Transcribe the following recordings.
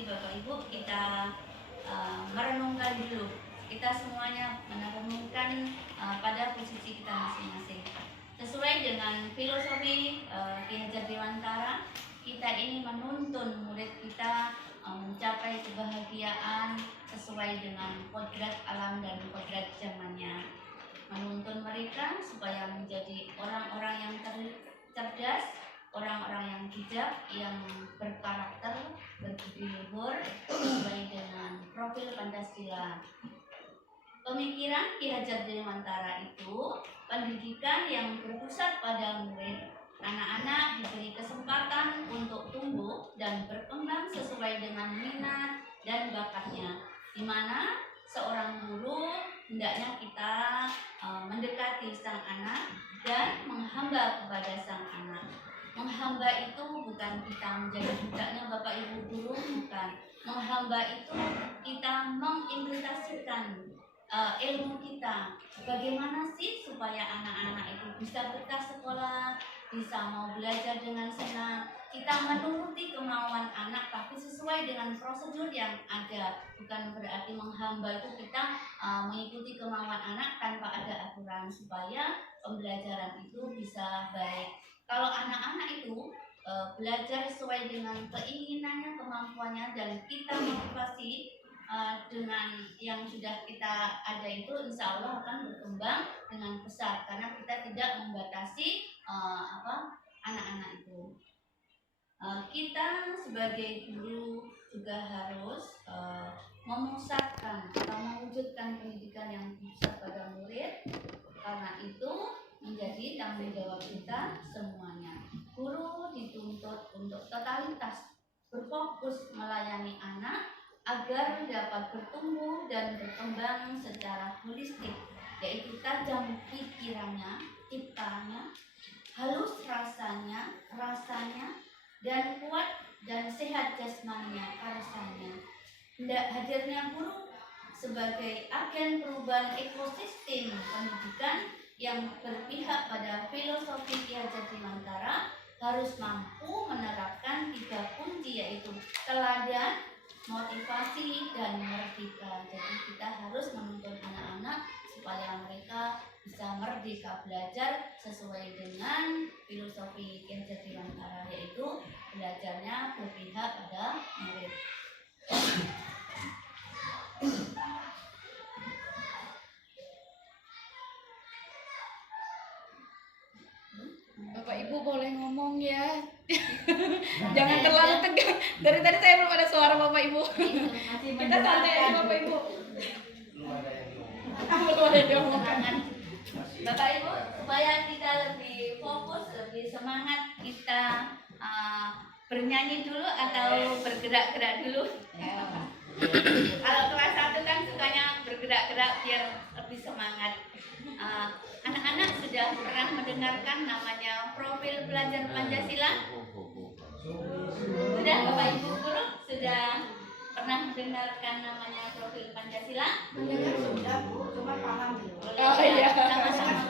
Mari Bapak Ibu kita merenungkan dulu. Kita semuanya merenungkan pada posisi kita masing-masing. Sesuai dengan filosofi Ki Hajar Dewantara, kita ini menuntun murid kita mencapai kebahagiaan sesuai dengan kodrat alam dan kodrat zamannya. Menuntun mereka supaya menjadi orang-orang yang cerdas, orang-orang yang bijak, yang berkarakter, berbudi luhur, sesuai dengan profil Pancasila. Pemikiran Ki Hajar Dewantara itu pendidikan yang berpusat pada murid. Anak-anak diberi kesempatan untuk tumbuh dan berkembang sesuai dengan minat dan bakatnya, di mana seorang guru hendaknya kita mendekati sang anak dan menghamba kepada sang anak. Menghamba itu bukan kita menjadi budaknya Bapak Ibu guru, bukan. Menghamba itu kita mengimplementasikan ilmu kita. Bagaimana sih supaya anak-anak itu bisa betah sekolah, bisa mau belajar dengan senang. Kita menuruti kemauan anak tapi sesuai dengan prosedur yang ada. Bukan berarti menghamba itu kita mengikuti kemauan anak tanpa ada aturan, supaya pembelajaran itu bisa baik. Kalau anak-anak itu belajar sesuai dengan keinginannya, kemampuannya, dan kita motivasi dengan yang sudah kita ada itu, insya Allah akan berkembang dengan pesat, karena kita tidak membatasi anak-anak itu. Kita sebagai guru juga harus memusatkan atau mewujudkan pendidikan yang pusat pada murid, karena itu menjadi tanggung jawab kita semuanya. Guru dituntut untuk totalitas berfokus melayani anak agar dapat bertumbuh dan berkembang secara holistik, yaitu tajam pikirannya, ciptaannya, halus rasanya, dan kuat dan sehat jasmaninya, rasanya. Hadirnya guru sebagai agen perubahan ekosistem pendidikan yang berpihak pada filosofi Ki Hajar Dewantara harus mampu menerapkan 3 kunci, yaitu teladan, motivasi, dan merdeka. Jadi kita harus menuntun anak-anak supaya mereka bisa merdeka belajar sesuai dengan filosofi Ki Hajar Dewantara, yaitu belajarnya berpihak pada murid. Bapak Ibu boleh ngomong ya. Jangan terlalu tegang. Dari tadi saya belum ada suara Bapak Ibu. Kita santai aja Bapak Ibu. Belum ada yang ngomong. Bapak Ibu, supaya kita lebih fokus, lebih semangat, kita bernyanyi dulu atau bergerak-gerak dulu. Kalau kelas 1 kan sukanya bergerak-gerak biar lebih semangat. Anak-anak sudah pernah mendengarkan namanya profil pelajar Pancasila? Sudah, Bapak Ibu guru sudah pernah mendengarkan namanya profil Pancasila? Mendengar sudah Bu, cuma paham belum. Oh iya. Sama-sama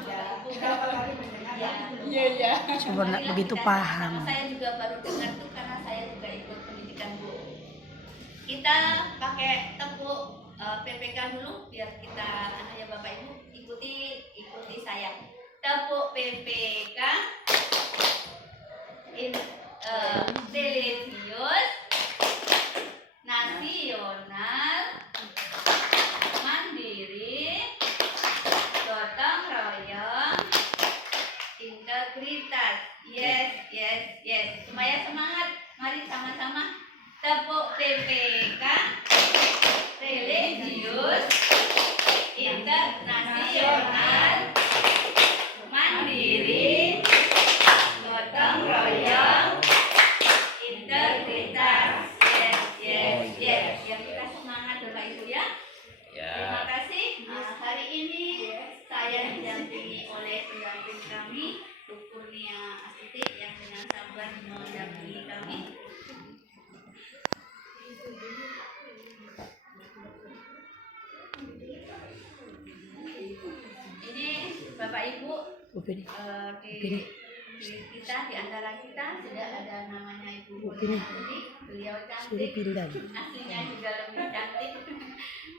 Berapa kali mendengar? Iya. Coba nggak begitu paham. Sama saya juga baru dengar tuh, karena saya juga ikut pendidikan Bu. Kita pakai tepuk PPK dulu biar kita ya Bapak Ibu ikuti saya. Tepuk PPK. Religius, nasional, mandiri, gotong royong, integritas. Yes. Supaya semangat, mari sama-sama tepuk PPK, religius, internasional, mandiri, gotong royong, integritas. Yes. Yang kita semangat Bapak Ibu ya. Terima kasih. Hari ini saya didampingi oleh pendamping kami, Bu Kurnia Astuti, yang dengan sabar mendampingi kami. Ini Bapak Ibu kita di antara kita sudah ada namanya Ibu Oke. Astuti. Beliau Suruh cantik, pindah. aslinya juga lebih cantik.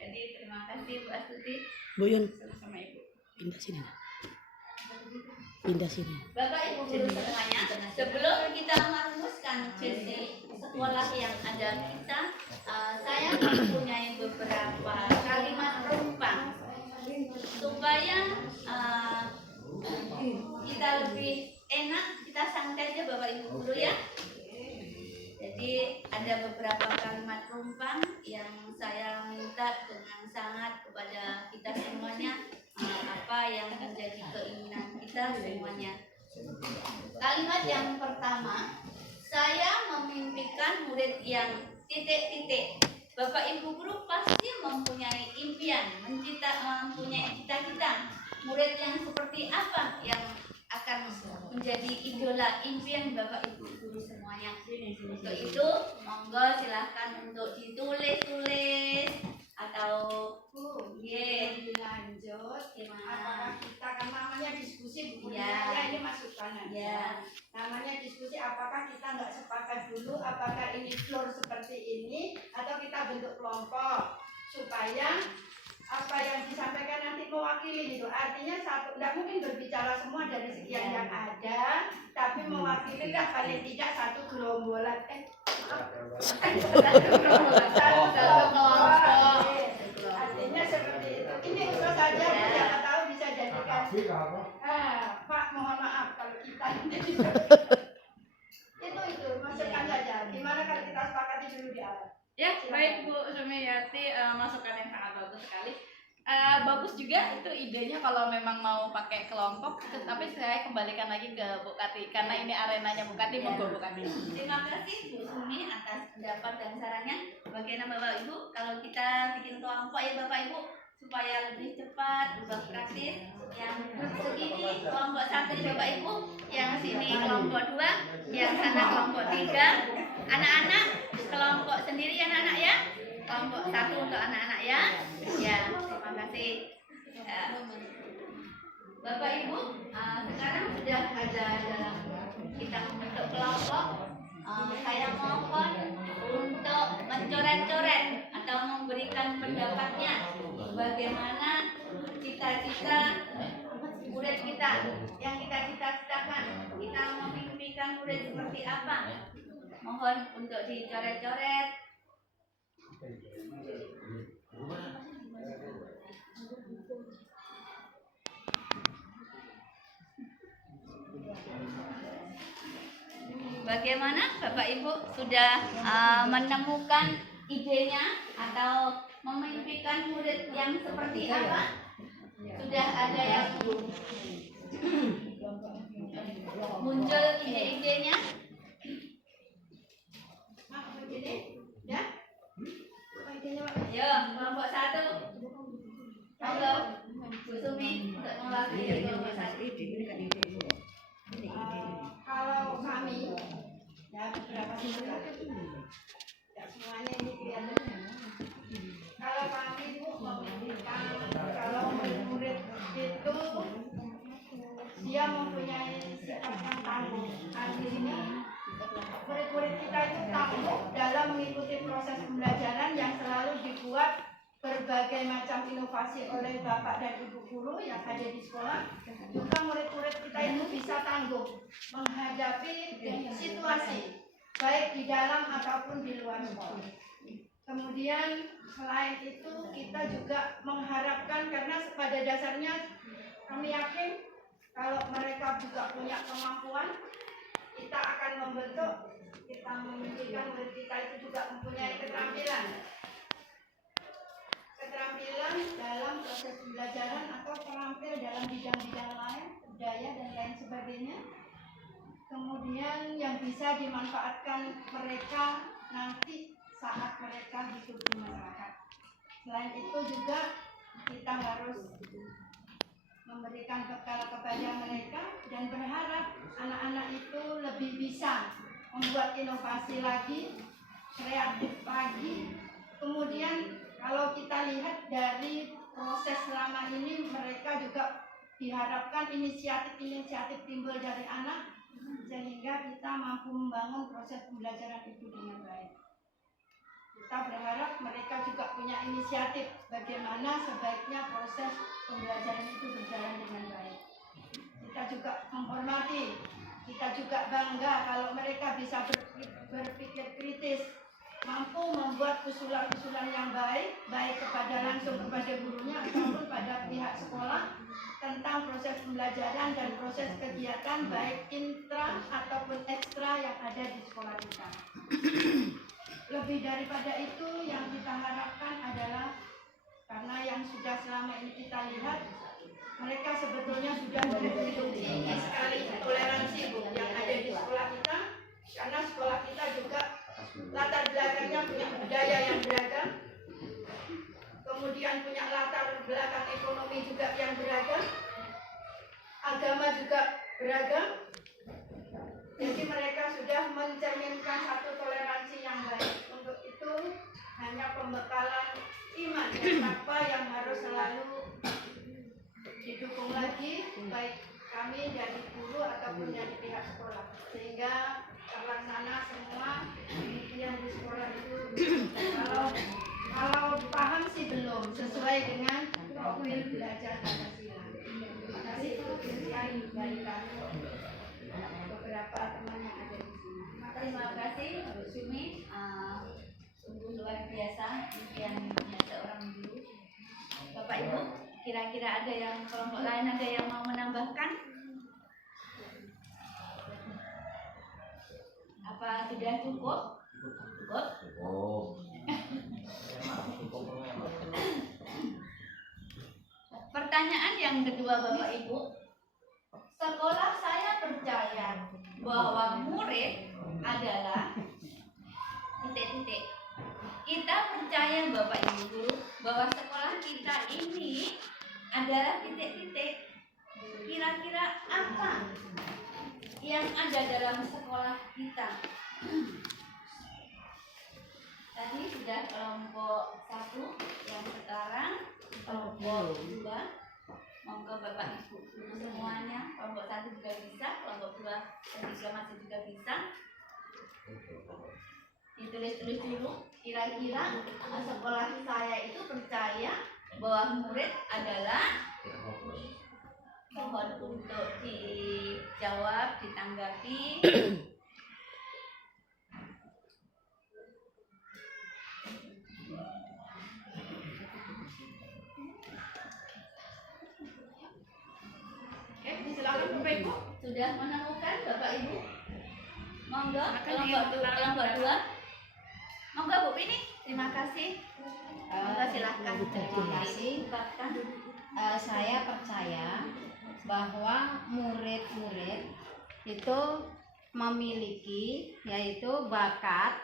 Jadi terima kasih Bu Astuti. Bu Yun, Sama Ibu. pindah sini. Pindah sini. Bapak Ibu guru semuanya, sebelum kita merumuskan sesi sekolah yang ada kita, saya mempunyai beberapa kalimat perumpang supaya kita lebih enak, kita santai aja Bapak Ibu guru ya. Jadi ada beberapa kalimat perumpang yang saya minta dengan sangat kepada kita semuanya, apa yang menjadi keinginan kita semuanya. Kalimat yang pertama, saya memimpikan murid yang titik-titik. Bapak Ibu guru pasti mempunyai impian, mempunyai cita-cita. Murid yang seperti apa yang akan menjadi idola impian Bapak Ibu guru semuanya. Untuk itu, monggo silahkan untuk ditulis-tulis atau lanjut. gimana? Apakah kita kan namanya diskusi Bu? Ya. Ya, ini masukan aja. Ya. Namanya diskusi, apakah kita nggak sepakat dulu apakah ini floor seperti ini atau kita bentuk kelompok supaya apa yang disampaikan nanti mewakili gitu. Artinya satu, tidak mungkin berbicara semua dari sekian yang ada, tapi mewakili lah paling tidak satu gerombolan. Satu kelompok. Artinya seperti itu. Ini usul saja, siapa tahu bisa jadikan. Pak, mohon maaf kalau kita itu masukkan saja. Gimana kalau kita sepakati dulu di awal? Ya, baik Bu Sumiati, masukan yang sangat bagus sekali. Bagus juga itu idenya kalau memang mau pakai kelompok, tapi saya kembalikan lagi ke Bu Kati karena ini arenanya Bu Kati, monggo Bu Kati. Terima kasih Bu Sumi atas pendapat dan sarannya. Bagaimana Bapak Ibu kalau kita bikin kelompok ya Bapak Ibu supaya lebih cepat, lebih praktis. Yang segini kelompok 1 ya Bapak Ibu, yang sini kelompok 2, yang sana kelompok 3. Anak-anak kelompok sendiri ya anak-anak ya. Kelompok 1 untuk anak-anak ya. Ya, terima kasih. Bapak Ibu, sekarang sudah ada dalam kita membentuk kelompok. Saya mohon untuk mencoret-coret atau memberikan pendapatnya bagaimana cita-cita murid kita yang kita cita-citakan. Kita memimpikan murid seperti apa. Mohon untuk dicoret-coret. Bagaimana Bapak Ibu sudah menemukan idenya atau memimpikan murid yang seperti apa? Sudah ada yang muncul ide-idenya? Ya? Idenya, Pak? Yo, kelompok 1. Halo, Bu Sumi untuk mewakili kelompok 1. Kalau kami ya beberapa siswa ya semuanya ini kelihatan. Kalau kami Bu memberikan kalau murid itu dia mempunyai sifat yang tangguh. Artinya murid-murid kita itu tangguh dalam mengikuti proses pembelajaran yang selalu dibuat berbagai macam inovasi oleh Bapak dan Ibu guru yang ada di sekolah. Juga murid-murid kita itu bisa tangguh menghadapi situasi baik di dalam ataupun di luar sekolah. Kemudian selain itu kita juga mengharapkan, karena pada dasarnya kami yakin kalau mereka juga punya kemampuan, kita akan membentuk, kita memimpikan murid kita itu juga mempunyai keterampilan dalam proses pembelajaran atau terampil dalam bidang-bidang lain, budaya dan lain sebagainya. Kemudian yang bisa dimanfaatkan mereka nanti saat mereka hidup di masyarakat. Selain itu juga kita harus memberikan bekal kepada mereka dan berharap anak-anak itu lebih bisa membuat inovasi lagi, kreatif lagi. Kemudian kalau kita lihat dari proses selama ini, mereka juga diharapkan inisiatif-inisiatif timbul dari anak sehingga kita mampu membangun proses pembelajaran itu dengan baik. Kita berharap mereka juga punya inisiatif bagaimana sebaiknya proses pembelajaran itu berjalan dengan baik. Kita juga menghormati, kita juga bangga kalau mereka bisa berpikir kritis, mampu membuat usulan-usulan yang baik, baik langsung kepada gurunya ataupun pada pihak sekolah tentang proses pembelajaran dan proses kegiatan baik intra ataupun ekstra yang ada di sekolah kita. Lebih daripada itu yang kita harapkan adalah karena yang sudah selama ini kita lihat mereka sebetulnya sudah begitu tinggi sekali toleransi yang ada di sekolah kita, karena sekolah kita juga latar belakangnya punya budaya yang beragam, kemudian punya latar belakang ekonomi juga yang beragam, agama juga beragam. Jadi mereka sudah mencerminkan satu toleransi yang baik. Untuk itu hanya pembekalan iman dan takwa yang harus selalu didukung lagi, baik kami dari guru ataupun dari pihak sekolah, sehingga terlaksana semua yang di sekolah itu. Kalau paham sih belum sesuai dengan profil belajar Pancasila. Terima kasih itu dari kami beberapa teman yang ada di sini. Terima kasih Bu Sumi, sungguh luar biasa impiannya seorang guru. Bapak Ibu, kira-kira ada yang kelompok lain ada yang mau menambahkan? Apa sudah cukup? Cukup? Pertanyaan yang kedua Bapak Ibu, sekolah saya percaya bahwa murid adalah titik-titik. Kita percaya Bapak Ibu guru bahwa sekolah kita ini adalah titik-titik. Kira-kira apa yang ada dalam sekolah kita? Tadi sudah kelompok 1 yang sekarang kelompok 2. Monggo Bapak Ibu guru semuanya, kelompok 1 juga bisa, kelompok 2 dan juga masih juga bisa. Ditulis-tulis dulu, kira-kira sekolah saya itu percaya bahwa murid adalah, mohon untuk dijawab, ditanggapi. Oke, silakan Bapak Ibu. Sudah menemukan Bapak Ibu? Monggo, kelompok 2. Monggo Bu Pini, terima kasih. Monggo silahkan. Terima kasih. Saya percaya bahwa murid-murid itu memiliki yaitu bakat,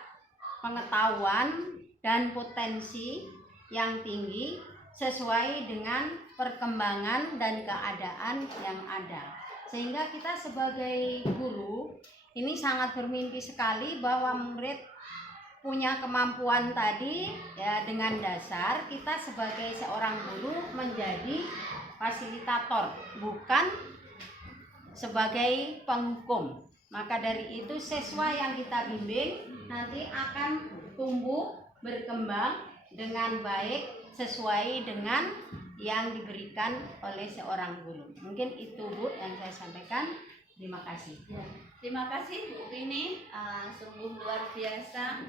pengetahuan dan potensi yang tinggi sesuai dengan perkembangan dan keadaan yang ada. Sehingga kita sebagai guru ini sangat bermimpi sekali bahwa murid punya kemampuan tadi ya, dengan dasar kita sebagai seorang guru menjadi fasilitator, bukan sebagai penghukum. Maka dari itu siswa yang kita bimbing nanti akan tumbuh berkembang dengan baik sesuai dengan yang diberikan oleh seorang guru. Mungkin itu Bu yang saya sampaikan. Terima kasih. Terima kasih Bu Pini, sungguh luar biasa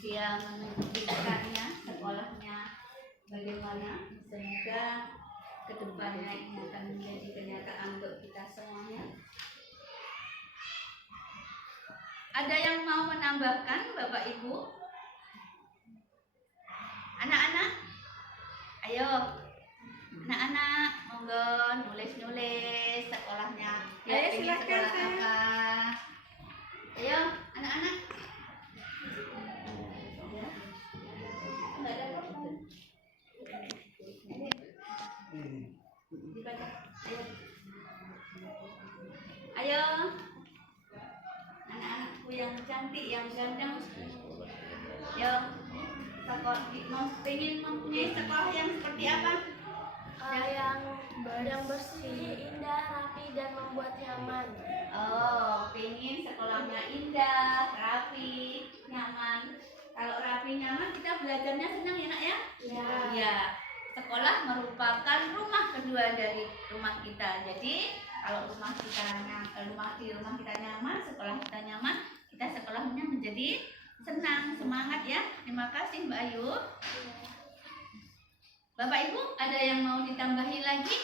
dia menunjukkannya sekolahnya bagaimana. Semoga kedepannya ini akan menjadi kenyataan untuk kita semuanya. Ada yang mau menambahkan Bapak Ibu? Anak-anak, ayo anak-anak monggo nulis-nulis sekolahnya. Ayo, Ini silakan, sekolah Kak. apa? Ayo anak-anak. Ya. Enggak ada apa-apa. Ini. Dibaca. Ayo. Ayo. Anak-anakku yang cantik, yang ganteng. Yo. Sekolah mau pengen mempunyai sekolah yang seperti apa? Yang Yang bersih, indah, rapi, dan membuat nyaman. Oh, pengen sekolahnya indah, rapi, nyaman. Kalau rapi nyaman kita belajarnya senang ya nak ya? Ya. Ya. Sekolah merupakan rumah kedua dari rumah kita. Jadi kalau rumah kita nyaman, sekolah kita nyaman, kita sekolahnya menjadi senang, semangat ya. Terima kasih Mbak Ayu. Bapak Ibu, ada yang mau ditambahi lagi?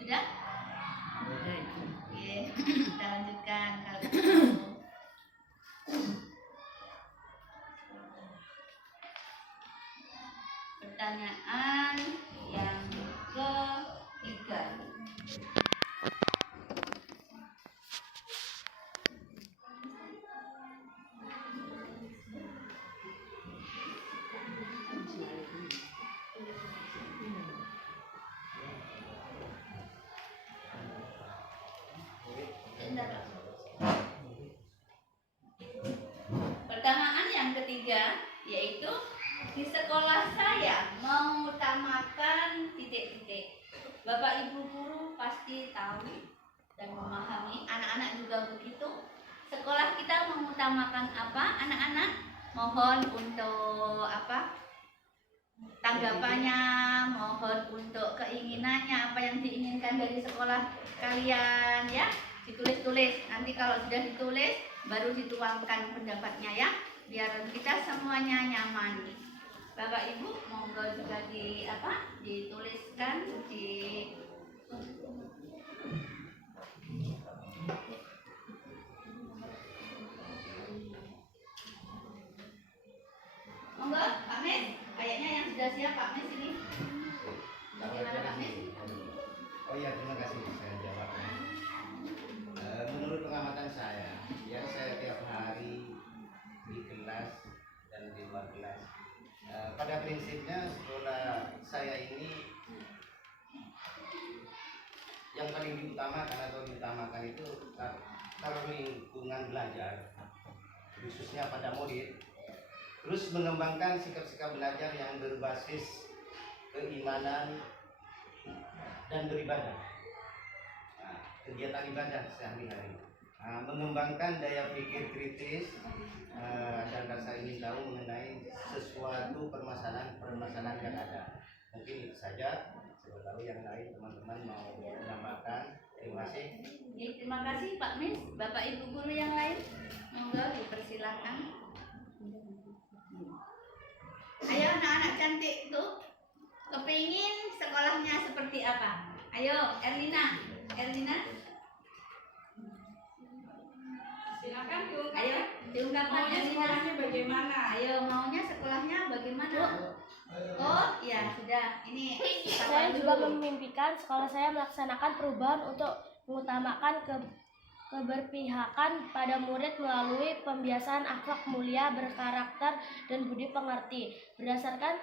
Sudah? Oke, kita lanjutkan kalau gitu. Pertanyaan yang ketiga. Sebentar, Pak. Pertanyaan yang ketiga yaitu di sekolah saya mengutamakan titik-titik. Bapak Ibu guru pasti tahu dan memahami, anak-anak juga begitu. Sekolah kita mengutamakan apa, anak-anak? Mohon untuk apa? Tanggapannya, mohon untuk keinginannya, apa yang diinginkan dari sekolah kalian ya. Ditulis-tulis. Nanti kalau sudah ditulis baru dituangkan pendapatnya ya. Biar kita semuanya nyaman. Bapak Ibu monggo juga dituliskan di monggo Pak Mes, kayaknya yang sudah siap Pak Mes ini. Bagaimana Pak Mes? Oh iya, terima kasih saya jawabnya. Menurut pengamatan saya, yang saya tiap hari di kelas dan di luar kelas, pada prinsipnya sekolah saya ini yang paling diutamakan itu kalau lingkungan belajar, khususnya pada murid, terus mengembangkan sikap-sikap belajar yang berbasis keimanan dan beribadah. Kegiatan ibadah sehari-hari, mengembangkan daya pikir kritis dan rasa ingin tahu mengenai sesuatu permasalahan yang ada. Mungkin itu saja. Saya tahu yang lain teman-teman mau menambahkan. Terima kasih. Terima kasih Pak Mes. Bapak Ibu guru yang lain, monggo dipersilakan. Ayo anak-anak cantik tuh, kepingin sekolahnya seperti apa? Ayo Erlina. Silakan Ayo diungkapkan maunya Erlina. sekolahnya bagaimana? Ayo maunya sekolahnya bagaimana? Oh ya sudah. Ini Saya siapa juga dulu? memimpikan sekolah saya melaksanakan perubahan untuk mengutamakan keberpihakan pada murid melalui pembiasaan akhlak mulia, berkarakter, dan budi pengerti berdasarkan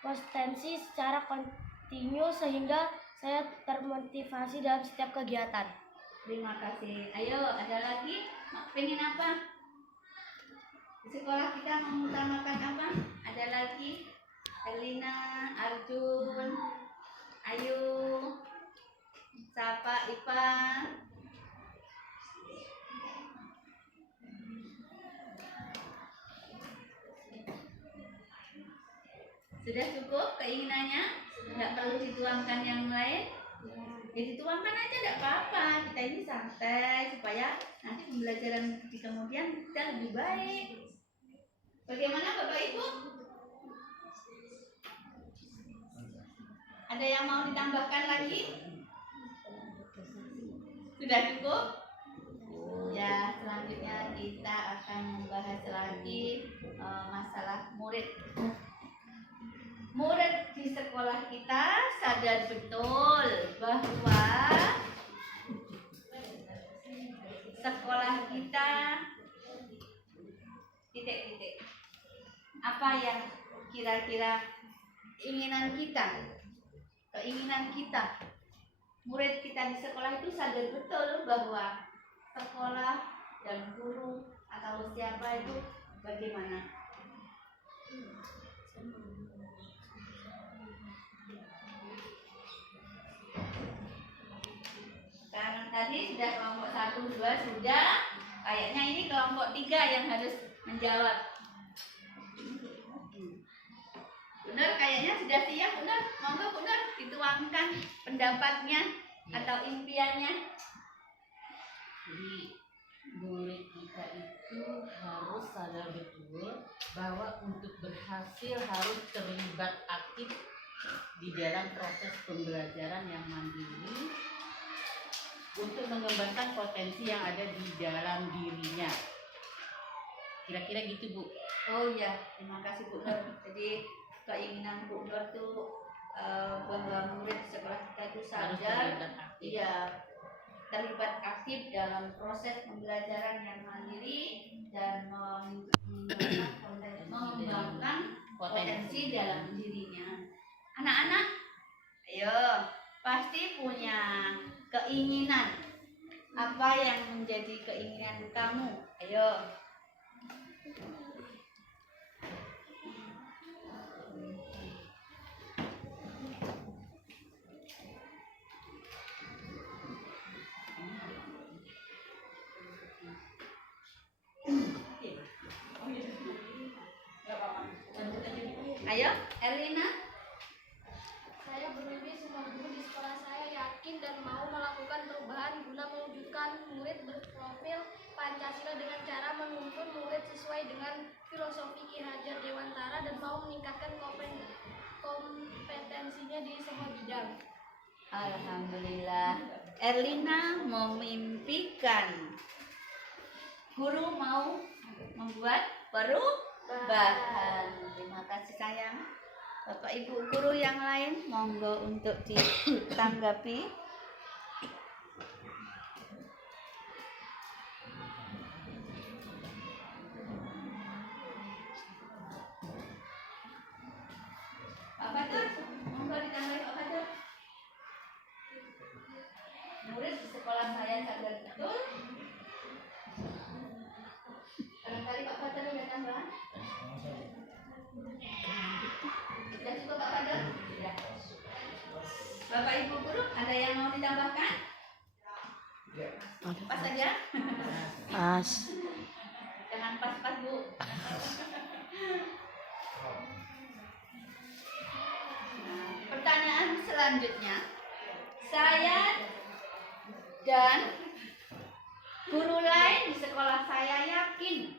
konsistensi secara kontinu sehingga saya termotivasi dalam setiap kegiatan. Terima kasih. Ayo ada lagi? Pengen apa? Di sekolah kita mengutamakan apa? Ada lagi? Elina, Arjun, Ayu, Sapa, Ipa. Sudah cukup keinginannya? Nggak perlu dituangkan yang lain? Ya dituangkan aja, nggak apa-apa. Kita ini santai supaya nanti pembelajaran di kemudian kita lebih baik. Bagaimana Bapak Ibu? Ada yang mau ditambahkan lagi? Sudah cukup? Ya, selanjutnya kita akan membahas lagi masalah murid. Murid di sekolah kita sadar betul bahwa sekolah kita titik-titik. Apa yang kira-kira keinginan kita, murid kita di sekolah itu sadar betul bahwa sekolah dan guru atau siapa itu bagaimana? tadi sudah kelompok 1, 2 sudah. Kayaknya ini kelompok 3 yang harus menjawab. Benar, kayaknya sudah siap, benar. Monggo benar dituangkan pendapatnya atau impiannya. Jadi murid kita itu harus sadar betul bahwa untuk berhasil harus terlibat aktif di dalam proses pembelajaran yang mandiri untuk mengembangkan potensi yang ada di dalam dirinya. Kira-kira gitu, Bu. Oh iya, terima kasih Bu Nur. Jadi keinginan Bu Nur tuh bahwa murid di sekolah kita itu Harus sadar, terlibat aktif. iya, terlibat aktif dalam proses pembelajaran yang mandiri dan mengembangkan potensi dalam dirinya. Anak-anak, ayo, pasti punya keinginan. Apa yang menjadi keinginan kamu? Ayo. Ayo, Erlina. Saya bermimpi semua guru di sekolah saya yakin dan mau melakukan perubahan guna mewujudkan murid berprofil Pancasila dengan cara menuntun murid sesuai dengan filosofi Ki Hajar Dewantara dan mau meningkatkan kompetensinya di semua bidang. Alhamdulillah. Erlina memimpikan guru mau membuat perubahan. Terima kasih sayang. Bapak Ibu guru yang lain monggo untuk ditanggapi. Pak Fatur, monggo ditanggapi Pak Fatur. Murid di sekolah saya sadar betul. Barangkali Pak Fatur ada tambahan? Sudah cukup Pak Fatur? Sudah. Bapak Ibu guru, ada yang mau ditambahkan? Pas aja? Pas. Jangan pas-pas Bu. Nah, pertanyaan selanjutnya, saya dan guru lain di sekolah saya yakin